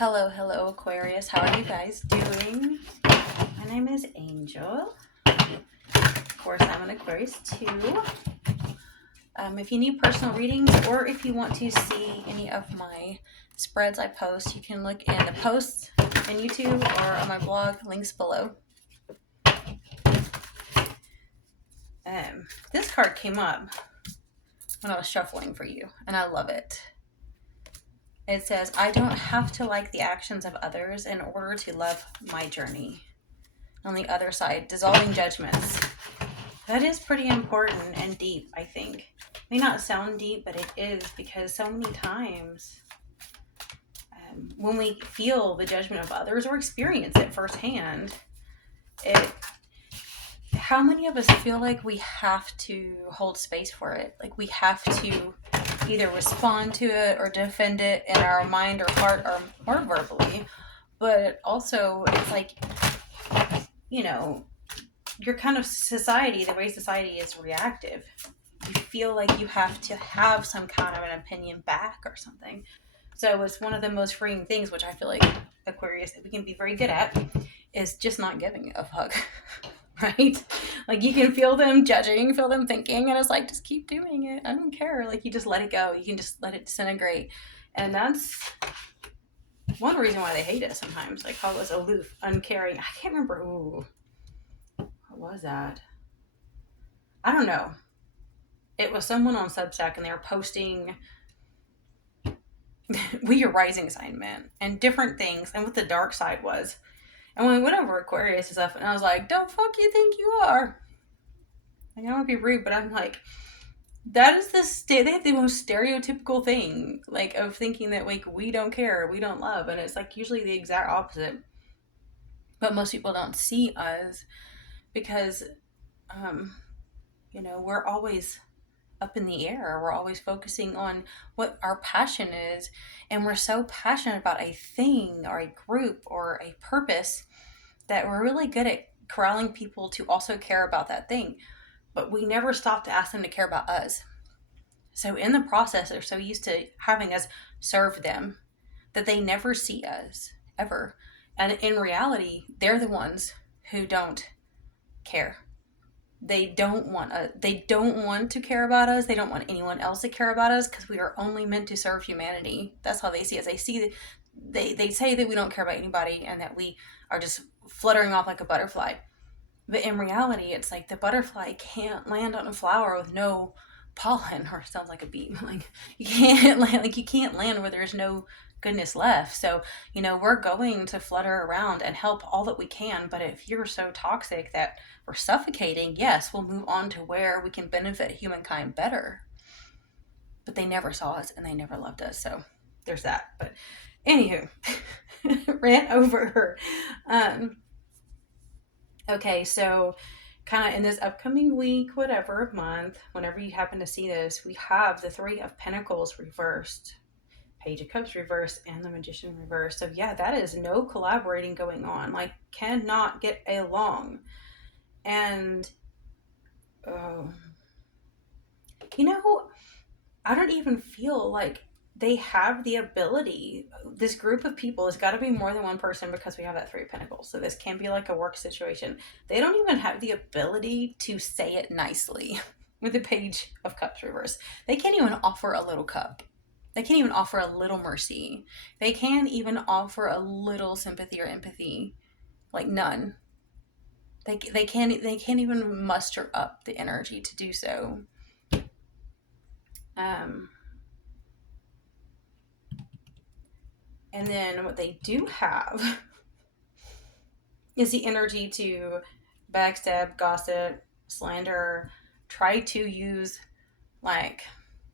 Hello, Aquarius. How are you guys doing? My name is Angel. Of course, I'm an Aquarius too. If you need personal readings or if you want to see any of my spreads I post, you can look in the posts in YouTube or on my blog, links below. This card came up when I was shuffling for you, and I love it. It says, I don't have to like the actions of others in order to love my journey. On the other side, dissolving judgments. That is pretty important and deep, I think. It may not sound deep, but it is, because so many times when we feel the judgment of others or experience it firsthand, how many of us feel like we have to hold space for it? Like we have to either respond to it or defend it in our mind or heart or verbally. But also, it's like, your kind of society, the way society is reactive, you feel like you have to have some kind of an opinion back or something. So it's one of the most freeing things, which I feel like Aquarius, that we can be very good at, is just not giving a fuck. Right? Like you can feel them judging, feel them thinking, and it's like, just keep doing it. I don't care. Like you just let it go. You can just let it disintegrate. And that's one reason why they hate us sometimes. Like call us aloof, uncaring. I can't remember. Ooh, what was that? I don't know. It was someone on Substack, and they were posting we your rising sign, man, and different things, and what the dark side was. And when we went over Aquarius and stuff, and I was like, don't fuck you think you are. Like, I don't want to be rude, but I'm like, that is they have the most stereotypical thing, like, of thinking that, like, we don't care, we don't love, and it's, like, usually the exact opposite. But most people don't see us because, we're always up in the air. We're always focusing on what our passion is, and we're so passionate about a thing or a group or a purpose that we're really good at corralling people to also care about that thing, but we never stop to ask them to care about us. So in the process, they're so used to having us serve them that they never see us ever. And in reality, they're the ones who don't care. They don't want to care about us. They don't want anyone else to care about us, because we are only meant to serve humanity. That's how they see us. They say that we don't care about anybody and that we are just fluttering off like a butterfly. But in reality, it's like the butterfly can't land on a flower with no pollen, or sounds like a bee. Like you can't land where there's no goodness left. So, we're going to flutter around and help all that we can. But if you're so toxic that we're suffocating, yes, we'll move on to where we can benefit humankind better. But they never saw us and they never loved us. So there's that. But anywho, ran over her. Okay, so kind of in this upcoming week, whatever month, whenever you happen to see this, we have the Three of Pentacles reversed, Page of Cups reversed, and the Magician reversed. So yeah, that is no collaborating going on. Like, cannot get along. And I don't even feel like they have the ability. This group of people has got to be more than one person, because we have that Three of Pentacles. So this can be like a work situation. They don't even have the ability to say it nicely with the Page of Cups reversed. They can't even offer a little cup. They can't even offer a little mercy. They can't even offer a little sympathy or empathy. Like none. They can't even muster up the energy to do so. And then what they do have is the energy to backstab, gossip, slander, try to use,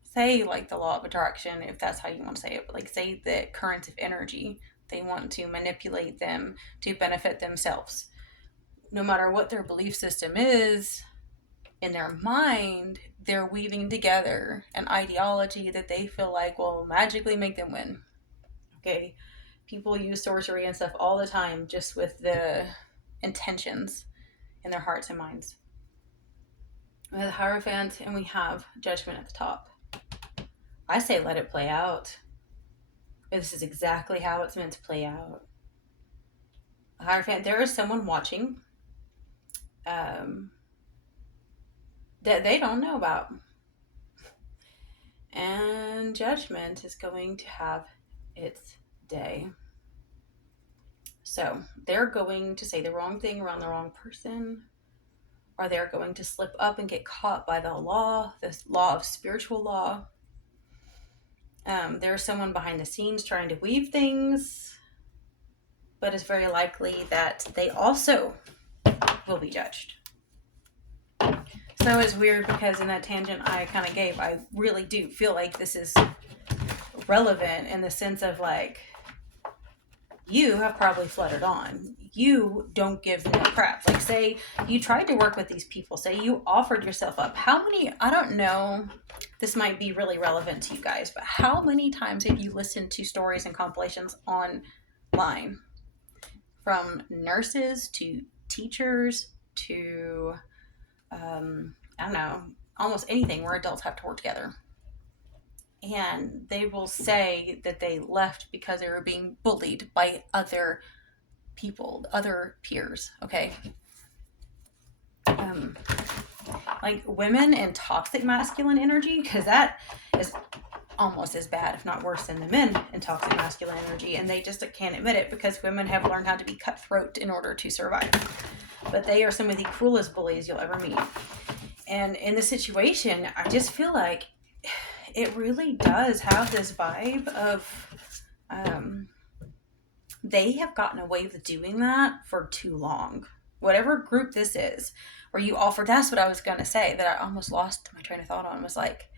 say the law of attraction, if that's how you want to say it, but say the current of energy. They want to manipulate them to benefit themselves. No matter what their belief system is, in their mind, they're weaving together an ideology that they feel like will magically make them win. Okay, people use sorcery and stuff all the time just with the intentions in their hearts and minds. We have the Hierophant, and we have Judgment at the top. I say let it play out. This is exactly how it's meant to play out. Hierophant, there is someone watching um, that they don't know about. And judgment is going to have its day. So they're going to say the wrong thing around the wrong person, or they're going to slip up and get caught by the law, this law of spiritual law. There's someone behind the scenes trying to weave things, but it's very likely that they also will be judged. So it's weird because in that tangent I kind of gave, I really do feel like this is relevant in the sense of like, you have probably fluttered on. You don't give no crap. Like, say you tried to work with these people, say you offered yourself up. How many, I don't know, this might be really relevant to you guys, but how many times have you listened to stories and compilations online from nurses to teachers to, I don't know, almost anything where adults have to work together? And they will say that they left because they were being bullied by other people, other peers, okay? Like women and toxic masculine energy, because that is almost as bad, if not worse, than the men in toxic masculine energy, and they just can't admit it because women have learned how to be cutthroat in order to survive. But they are some of the cruelest bullies you'll ever meet. And in this situation, I just feel like it really does have this vibe of they have gotten away with doing that for too long. Whatever group this is, where you offer, that's what I was going to say, that I almost lost my train of thought on, was like,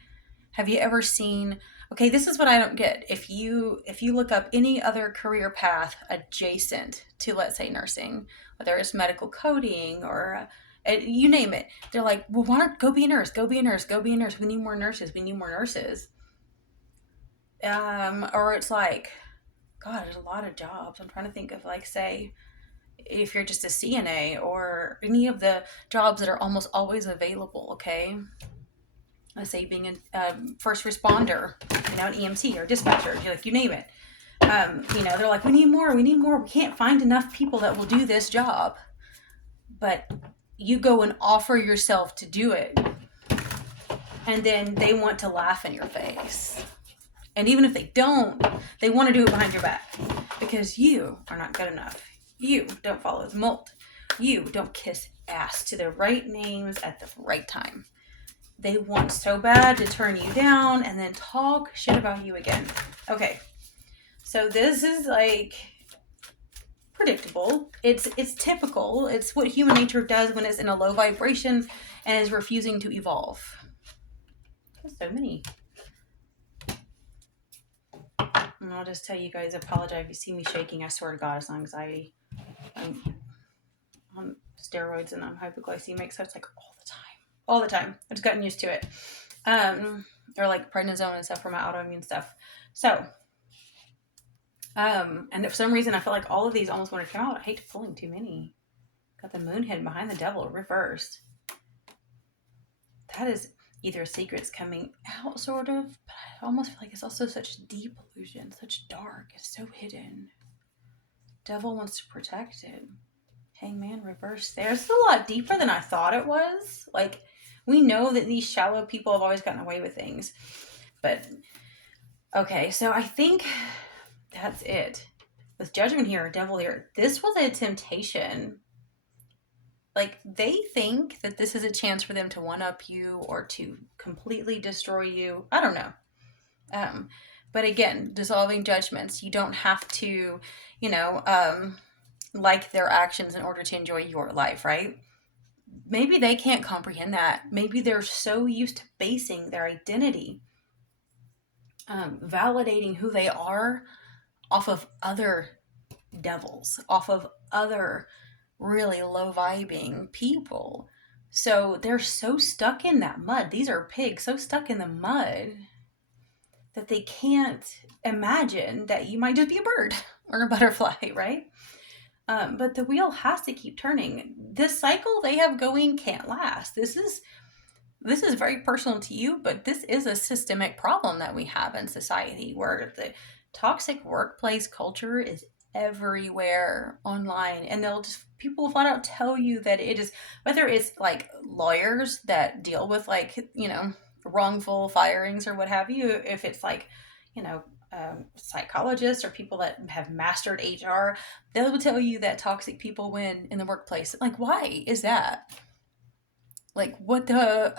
have you ever seen, okay, this is what I don't get. If you look up any other career path adjacent to, let's say, nursing, whether it's medical coding or you name it, they're like, well, why not go be a nurse, go be a nurse, go be a nurse. We need more nurses. We need more nurses. Or it's like, God, there's a lot of jobs. I'm trying to think of, like, say, if you're just a CNA or any of the jobs that are almost always available, okay? Let's say being a first responder, an EMC or dispatcher, like, you name it. They're like, we need more. We can't find enough people that will do this job. But you go and offer yourself to do it, and then they want to laugh in your face. And even if they don't, they want to do it behind your back because you are not good enough. You don't follow the mold. You don't kiss ass to the right names at the right time. They want so bad to turn you down and then talk shit about you again. Okay, so this is like predictable. It's typical. It's what human nature does when it's in a low vibration and is refusing to evolve. There's so many. And I'll just tell you guys, apologize if you see me shaking. I swear to God, it's anxiety. I'm on steroids and I'm hypoglycemic, so it's like all the time. I've just gotten used to it. Or like prednisone and stuff for my autoimmune stuff. So, and for some reason, I feel like all of these almost want to come out. I hate pulling too many. Got the moon hidden behind the devil, reversed. That is either a secret's coming out, sort of, but I almost feel like it's also such deep illusion, such dark, it's so hidden. Devil wants to protect it. Hangman reversed there. It's a lot deeper than I thought it was. Like, we know that these shallow people have always gotten away with things. But, okay, so I think that's it. With judgment here, devil here, this was a temptation. Like, they think that this is a chance for them to one-up you or to completely destroy you. I don't know. But again, dissolving judgments, you don't have to, like their actions in order to enjoy your life, right? Maybe they can't comprehend that. Maybe they're so used to basing their identity, validating who they are off of other devils, off of other really low vibing people. So they're so stuck in that mud. These are pigs so stuck in the mud that they can't imagine that you might just be a bird or a butterfly, right? But the wheel has to keep turning. This cycle they have going can't last. This is very personal to you, but this is a systemic problem that we have in society where the toxic workplace culture is everywhere online, and people will flat out tell you that it is, whether it's like lawyers that deal with like, wrongful firings or what have you, if it's like, you know psychologists or people that have mastered HR, they will tell you that toxic people win in the workplace. Like, why is that? Like, what the,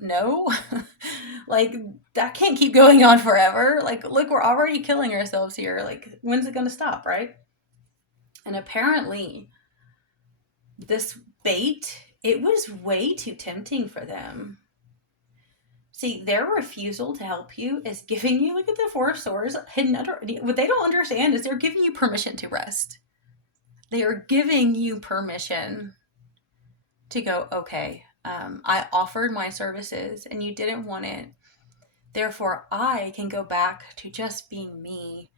no. Like, that can't keep going on forever. Like, look, we're already killing ourselves here. Like, when's it going to stop, right? And apparently this bait, it was way too tempting for them. See, their refusal to help you is giving you, look at the Four of Swords hidden under. What they don't understand is they're giving you permission to rest. They are giving you permission to go, okay, I offered my services and you didn't want it. Therefore, I can go back to just being me,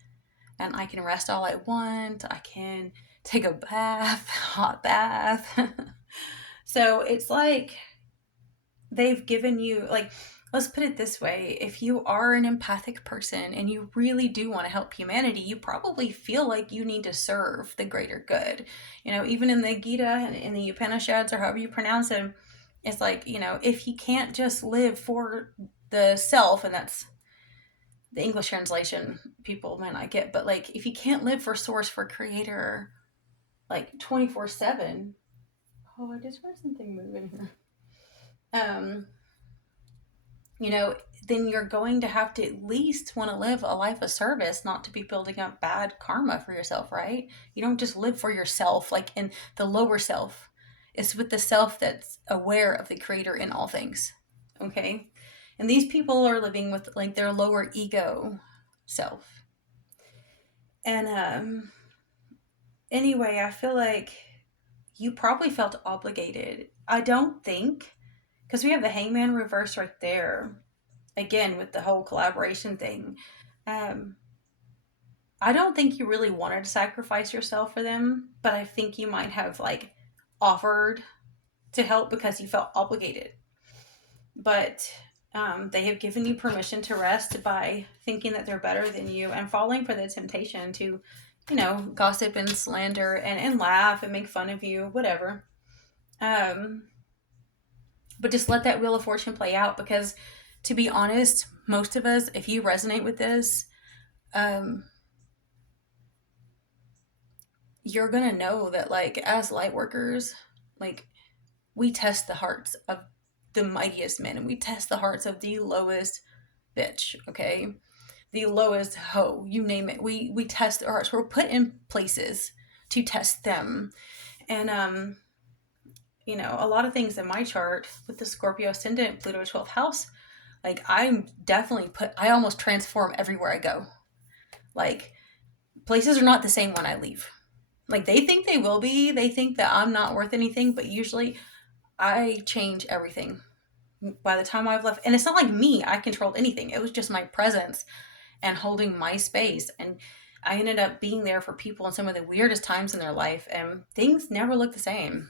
and I can rest all I want. I can take a bath, hot bath. So it's like they've given you, like, let's put it this way. If you are an empathic person and you really do want to help humanity, you probably feel like you need to serve the greater good. Even in the Gita and in the Upanishads, or however you pronounce them, it's like, if you can't just live for the self, and that's the English translation people might not get, but like, if you can't live for source, for creator, like 24/7. Oh, I just heard something moving here. You know, then you're going to have to at least want to live a life of service, not to be building up bad karma for yourself, right? You don't just live for yourself, like in the lower self. It's with the self that's aware of the creator in all things. Okay? And these people are living with like their lower ego self. And anyway, I feel like you probably felt obligated. I don't think, because we have the hangman reverse right there, again with the whole collaboration thing. um I don't think you really wanted to sacrifice yourself for them, but I think you might have like offered to help because you felt obligated. But they have given you permission to rest by thinking that they're better than you and falling for the temptation to, gossip and slander and laugh and make fun of you, whatever. um but just let that wheel of fortune play out, because to be honest, most of us, if you resonate with this, um you're gonna know that, like, as light workers, like, we test the hearts of the mightiest men, and we test the hearts of the lowest bitch, okay? The lowest hoe, you name it. We test our hearts. We're put in places to test them. And a lot of things in my chart with the Scorpio ascendant, Pluto 12th house, like, I almost transform everywhere I go. Like, places are not the same when I leave. Like, they think they will be. They think that I'm not worth anything, but usually I change everything by the time I've left. And it's not like me, I controlled anything. It was just my presence and holding my space. And I ended up being there for people in some of the weirdest times in their life, and things never look the same.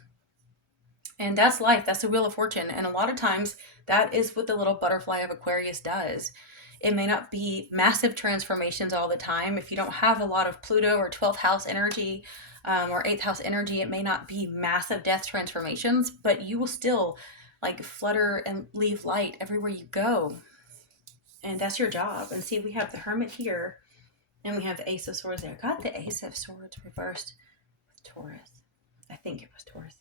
And that's life. That's the wheel of fortune. And a lot of times that is what the little butterfly of Aquarius does. It may not be massive transformations all the time. If you don't have a lot of Pluto or 12th house energy, or 8th house energy, it may not be massive death transformations, but you will still like flutter and leave light everywhere you go. And that's your job. And see, we have the Hermit here, and we have the Ace of Swords there. Got the Ace of Swords reversed with Taurus. I think it was Taurus.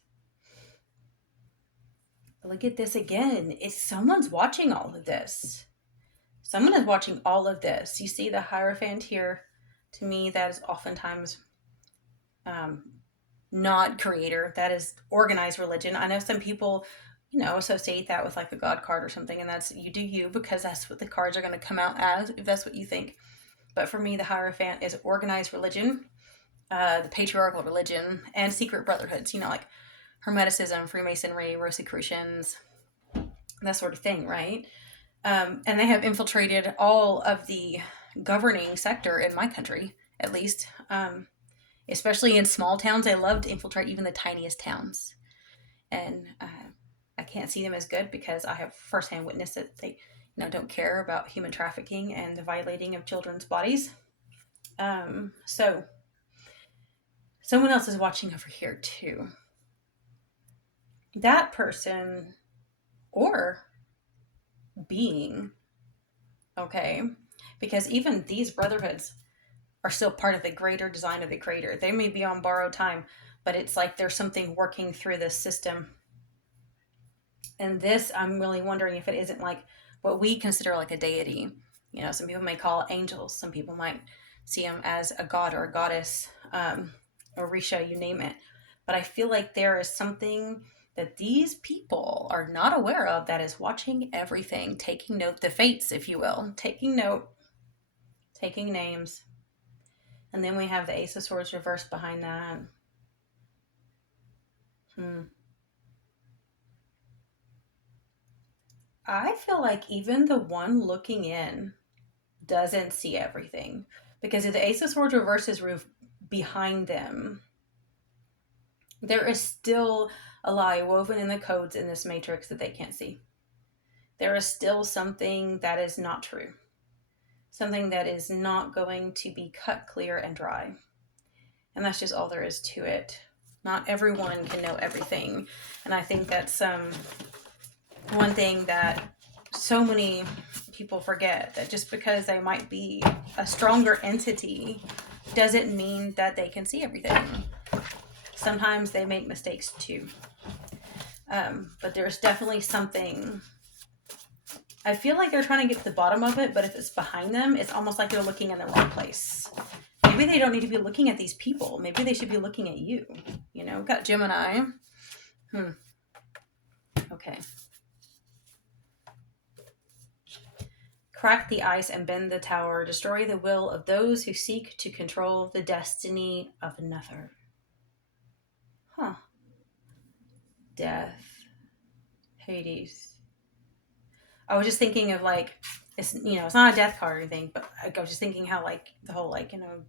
Look at this again. Someone's watching all of this. Someone is watching all of this. You see the Hierophant here. To me, that is oftentimes not creator. That is organized religion. I know some people, associate that with like a God card or something, and that's, you do you, because that's what the cards are going to come out as, if that's what you think. But for me, the Hierophant is organized religion, the patriarchal religion, and secret brotherhoods, like Hermeticism, Freemasonry, Rosicrucians, that sort of thing, right? And they have infiltrated all of the governing sector in my country, at least. Especially in small towns, they love to infiltrate even the tiniest towns. And I can't see them as good because I have firsthand witnessed that they, don't care about human trafficking and the violating of children's bodies. So someone else is watching over here too. That person or being, okay, because even these brotherhoods are still part of the greater design of the creator. They may be on borrowed time, but it's like there's something working through this system. And this, I'm really wondering if it isn't like what we consider like a deity. You know, some people may call angels, some people might see them as a god or a goddess, or Risha, you name it. But I feel like there is something that these people are not aware of that is watching everything, taking note, the fates, if you will, taking note, taking names. And then we have the Ace of Swords reversed behind that. Hmm. I feel like even the one looking in doesn't see everything. Because if the Ace of Swords reverses roof behind them, there is still a lie woven in the codes in this matrix that they can't see. There is still something that is not true. Something that is not going to be cut clear and dry. And that's just all there is to it. Not everyone can know everything. And I think that's one thing that so many people forget, that just because they might be a stronger entity doesn't mean that they can see everything. Sometimes they make mistakes too. But there's definitely something. I feel like they're trying to get to the bottom of it, but if it's behind them, it's almost like they're looking in the wrong place. Maybe they don't need to be looking at these people. Maybe they should be looking at you. You know, got Gemini. Okay. Crack the ice and bend the tower. Destroy the will of those who seek to control the destiny of another. Huh. Death. Hades. I was just thinking of like, it's, you know, it's not a death card or anything, but I was just thinking how like the whole like, you know,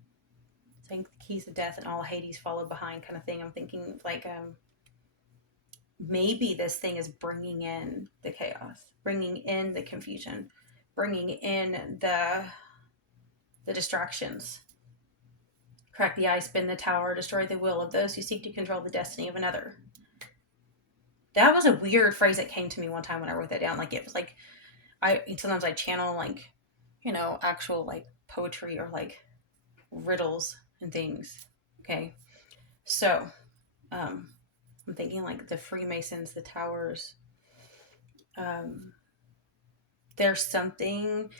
saying the keys of death and all Hades followed behind kind of thing. I'm thinking like maybe this thing is bringing in the chaos, bringing in the confusion, bringing in the distractions. Crack the ice, bend the tower, destroy the will of those who seek to control the destiny of another. That was a weird phrase that came to me one time when I wrote that down. Like it was like sometimes I channel like, you know, actual like poetry or like riddles and things. Okay. So I'm thinking like the Freemasons, the towers. Um, there's something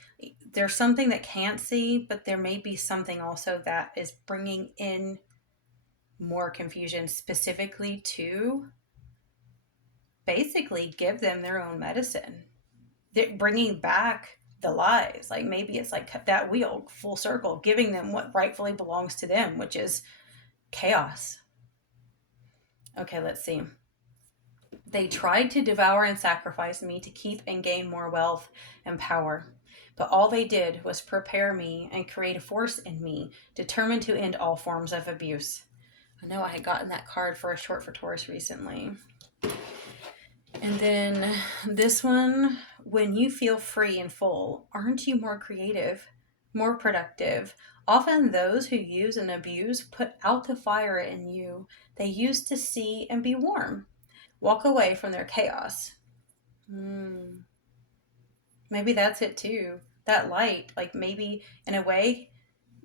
that can't see, but there may be something also that is bringing in more confusion, specifically to basically give them their own medicine. They're bringing back the lies. Like maybe it's like that wheel full circle, giving them what rightfully belongs to them, which is chaos. Okay, let's see. They tried to devour and sacrifice me to keep and gain more wealth and power. But all they did was prepare me and create a force in me determined to end all forms of abuse. I know I had gotten that card for a short for Taurus recently. And then this one, when you feel free and full, aren't you more creative, more productive? Often those who use and abuse put out the fire in you they used to see and be warm. Walk away from their chaos. Maybe that's it too. That light, like maybe in a way,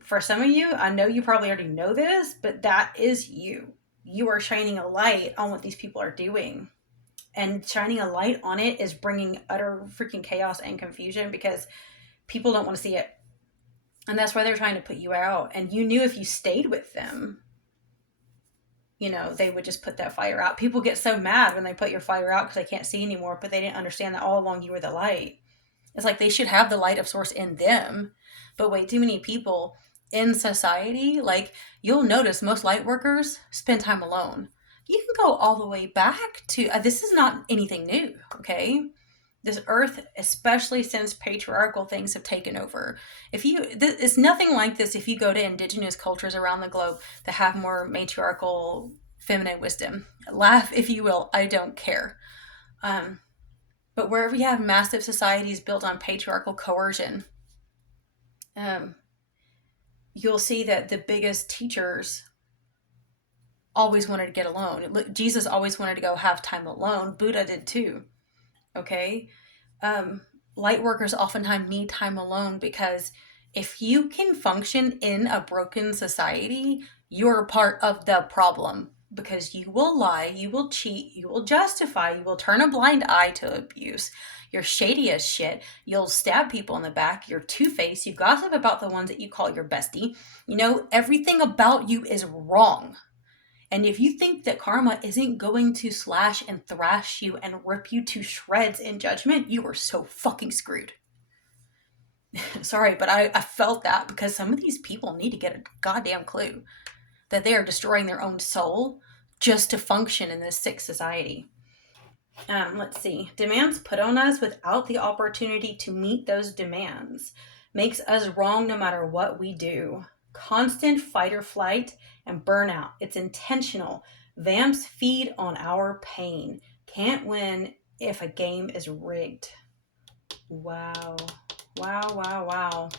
for some of you, I know you probably already know this, but that is you. You are shining a light on what these people are doing. And shining a light on it is bringing utter freaking chaos and confusion because people don't want to see it. And that's why they're trying to put you out. And you knew if you stayed with them, you know, they would just put that fire out. People get so mad when they put your fire out because they can't see anymore, but they didn't understand that all along you were the light. It's like they should have the light of source in them. But way too many people in society, like you'll notice most light workers spend time alone. You can go all the way back to, this is not anything new, okay? This earth, especially since patriarchal things have taken over. It's nothing like this if you go to indigenous cultures around the globe that have more matriarchal feminine wisdom. Laugh if you will, I don't care. But wherever you have massive societies built on patriarchal coercion, you'll see that the biggest teachers always wanted to get alone. Jesus always wanted to go have time alone. Buddha did too. Okay. um, Light workers oftentimes need time alone because if you can function in a broken society, you're part of the problem, because you will lie, you will cheat, you will justify, you will turn a blind eye to abuse. You're shady as shit. You'll stab people in the back. You're two-faced. You gossip about the ones that you call your bestie. You know, everything about you is wrong. And if you think that karma isn't going to slash and thrash you and rip you to shreds in judgment, you are so fucking screwed. Sorry, but I felt that because some of these people need to get a goddamn clue that they are destroying their own soul just to function in this sick society. Let's see. Demands put on us without the opportunity to meet those demands makes us wrong no matter what we do. Constant fight or flight and burnout. It's intentional. Vamps feed on our pain. Can't win if a game is rigged. Wow. Wow, wow, wow.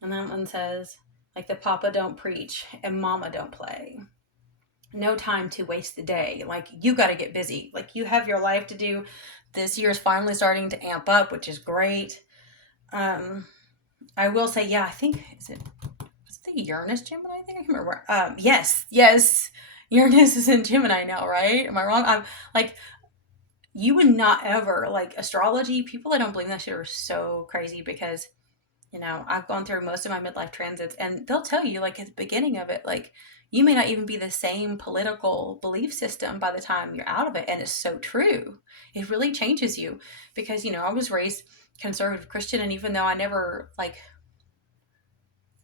And that one says, like, the papa don't preach and mama don't play. No time to waste the day. Like, you got to get busy. Like, you have your life to do. This year's finally starting to amp up, which is great. I will say, yeah, I think, is it the Uranus Gemini? I think I can remember. Yes. Uranus is in Gemini now, right? Am I wrong? I'm like, you would not ever, like, astrology, people that don't believe that shit are so crazy because, you know, I've gone through most of my midlife transits and they'll tell you, like, at the beginning of it, like, you may not even be the same political belief system by the time you're out of it. And it's so true. It really changes you because, you know, I was raised conservative Christian, and even though I never, like,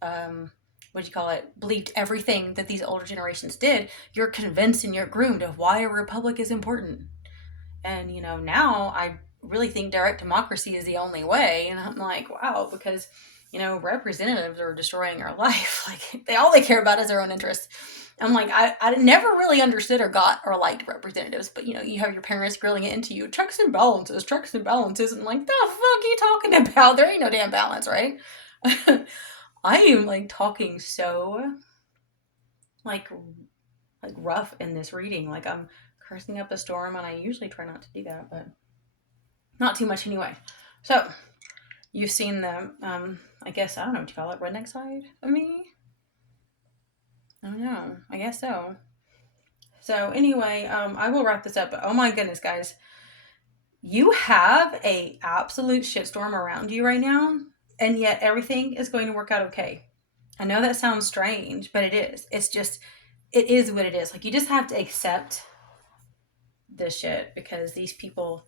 what do you call it, believed everything that these older generations did, you're convinced and you're groomed of why a republic is important. And, you know, now I really think direct democracy is the only way. And I'm like, wow, because, you know, representatives are destroying our life. Like, all they care about is their own interests. I'm like, I never really understood or got or liked representatives, but, you know, you have your parents grilling it into you. Checks and balances. And I'm like, the fuck are you talking about? There ain't no damn balance, right? I am, like, talking so, like rough in this reading. Like, I'm cursing up a storm, and I usually try not to do that, but not too much anyway. So, you've seen the, I guess, I don't know what you call it, redneck side of me? I don't know. I guess so. So, anyway, I will wrap this up, but oh my goodness, guys. You have a absolute shitstorm around you right now, and yet everything is going to work out okay. I know that sounds strange, but it is. It's just, it is what it is. Like, you just have to accept this shit because these people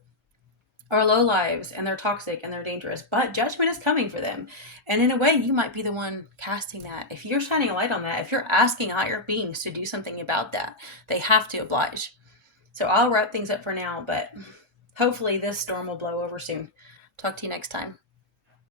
are low lives and they're toxic and they're dangerous, but judgment is coming for them. And in a way, you might be the one casting that. If you're shining a light on that, if you're asking higher beings to do something about that, they have to oblige. So I'll wrap things up for now, but hopefully this storm will blow over soon. Talk to you next time.